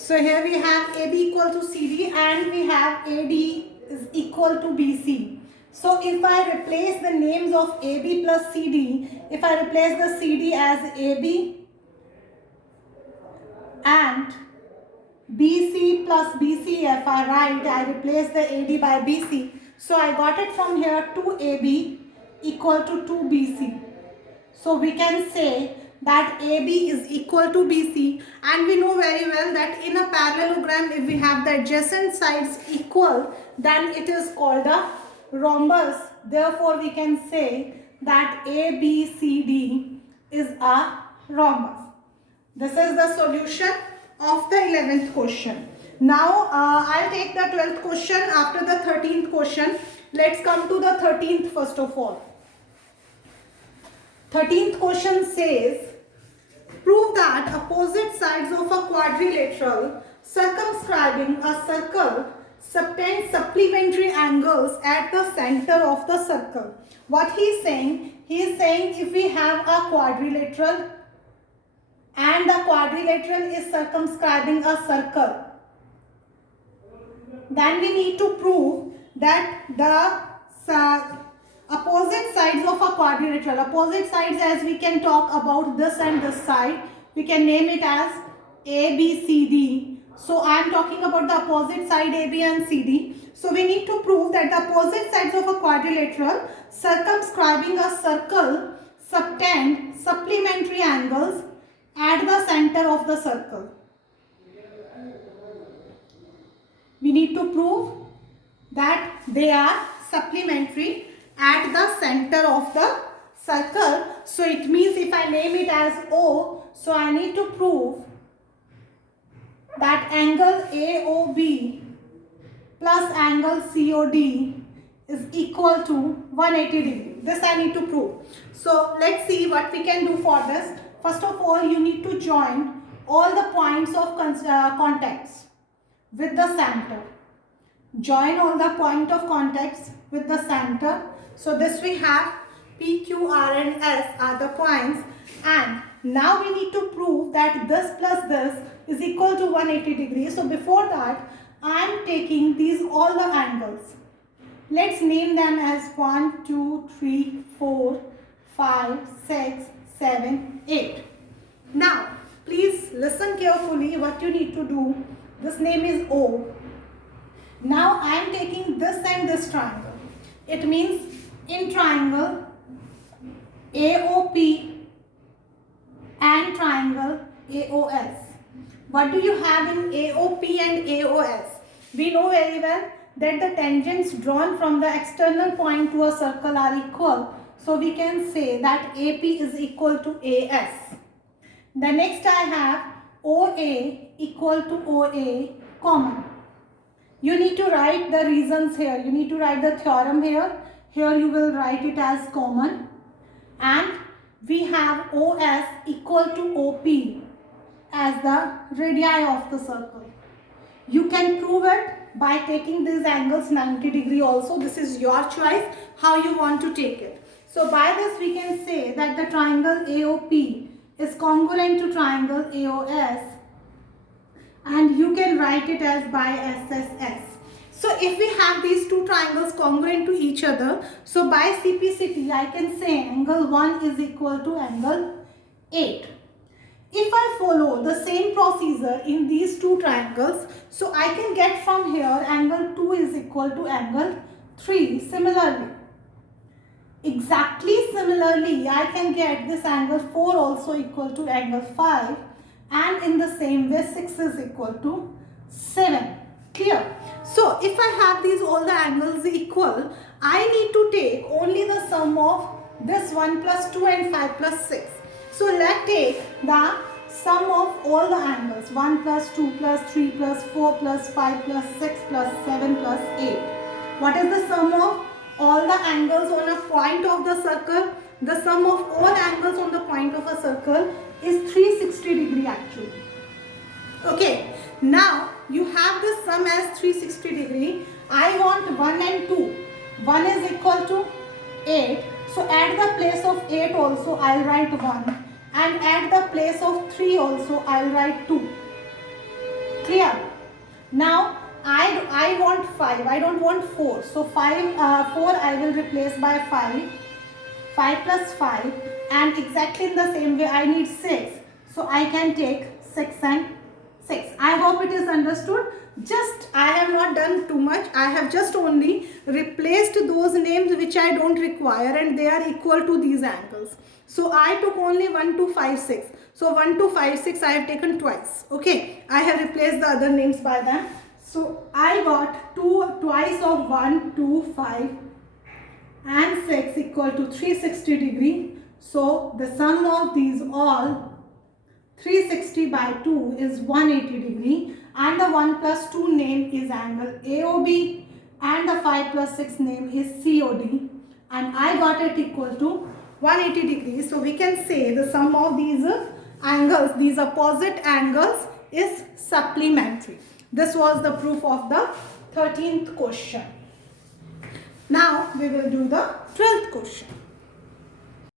So here we have AB equal to CD and we have AD is equal to BC. So if I replace the names of AB plus CD, if I replace the CD as AB and BC plus BC, if I write, I replace the AD by BC. So I got it from here 2AB equal to 2BC. So we can say that AB is equal to BC, and we know very well that in a parallelogram if we have the adjacent sides equal, then it is called a rhombus. Therefore we can say that ABCD is a rhombus. This is the solution of the 11th question. Now I'll take the 12th question after the 13th question. Let's come to the 13th first of all. 13th question says, prove that opposite sides of a quadrilateral circumscribing a circle subtend supplementary angles at the center of the circle. What he is saying if we have a quadrilateral and the quadrilateral is circumscribing a circle, then we need to prove that the opposite sides of a quadrilateral, opposite sides, as we can talk about this and this side, we can name it as ABCD. So I am talking about the opposite side AB and CD. So we need to prove that the opposite sides of a quadrilateral circumscribing a circle subtend supplementary angles at the center of the circle. We need to prove that they are supplementary at the center of the circle. So it means if I name it as O, so I need to prove that angle AOB plus angle COD is equal to 180 degree. This I need to prove. So let's see what we can do for this. First of all, you need to join all the points of contacts with the center. Join all the point of contacts with the center. So this we have P, Q, R and S are the points, and now we need to prove that this plus this is equal to 180 degrees. So before that, I am taking these all the angles. Let's name them as 1, 2, 3, 4, 5, 6, 7, 8. Now, please listen carefully what you need to do. This name is O. Now I am taking this and this triangle. It means in triangle AOP and triangle AOS. What do you have in AOP and AOS? We know very well that the tangents drawn from the external point to a circle are equal. So we can say that AP is equal to AS. The next I have OA equal to OA common. You need to write the reasons here. You need to write the theorem here. Here you will write it as common. And we have OS equal to OP as the radii of the circle. You can prove it by taking these angles 90 degree also. This is your choice how you want to take it. So by this we can say that the triangle AOP is congruent to triangle AOS, and you can write it as by SSS. So if we have these two triangles congruent to each other, so by CPCT I can say angle 1 is equal to angle 8. If I follow the same procedure in these two triangles, so I can get from here angle 2 is equal to angle 3. Exactly similarly, I can get this angle 4 also equal to angle 5, and in the same way 6 is equal to 7. Clear? So if I have these all the angles equal, I need to take only the sum of this 1 plus 2 and 5 plus 6. So let's take the sum of all the angles, 1 plus 2 plus 3 plus 4 plus 5 plus 6 plus 7 plus 8. What is the sum of all the angles on a point of the circle? The sum of all angles on the point of a circle is 360 degree actually. Okay, now you have this sum as 360 degree. I want 1 and 2. 1 is equal to 8. So at the place of 8 also I will write 1. And at the place of 3 also I will write 2. Clear? Now I want 5, I don't want 4. So 4 I will replace by 5. 5 plus 5, and exactly in the same way I need 6. So I can take 6 and 6. I hope it is understood. Just I have not done too much. I have just only replaced those names which I don't require and they are equal to these angles. So I took only 1, 2, 5, 6. So 1, 2, 5, 6 I have taken twice. Okay, I have replaced the other names by them. So I got 2 twice of 1, 2, 5 and 6 equal to 360 degree. So the sum of these all 360 by 2 is 180 degree, and the 1 plus 2 name is angle AOB and the 5 plus 6 name is COD, and I got it equal to 180 degrees. So we can say the sum of these angles, these opposite angles, is supplementary. This was the proof of the 13th question. Now we will do the 12th question.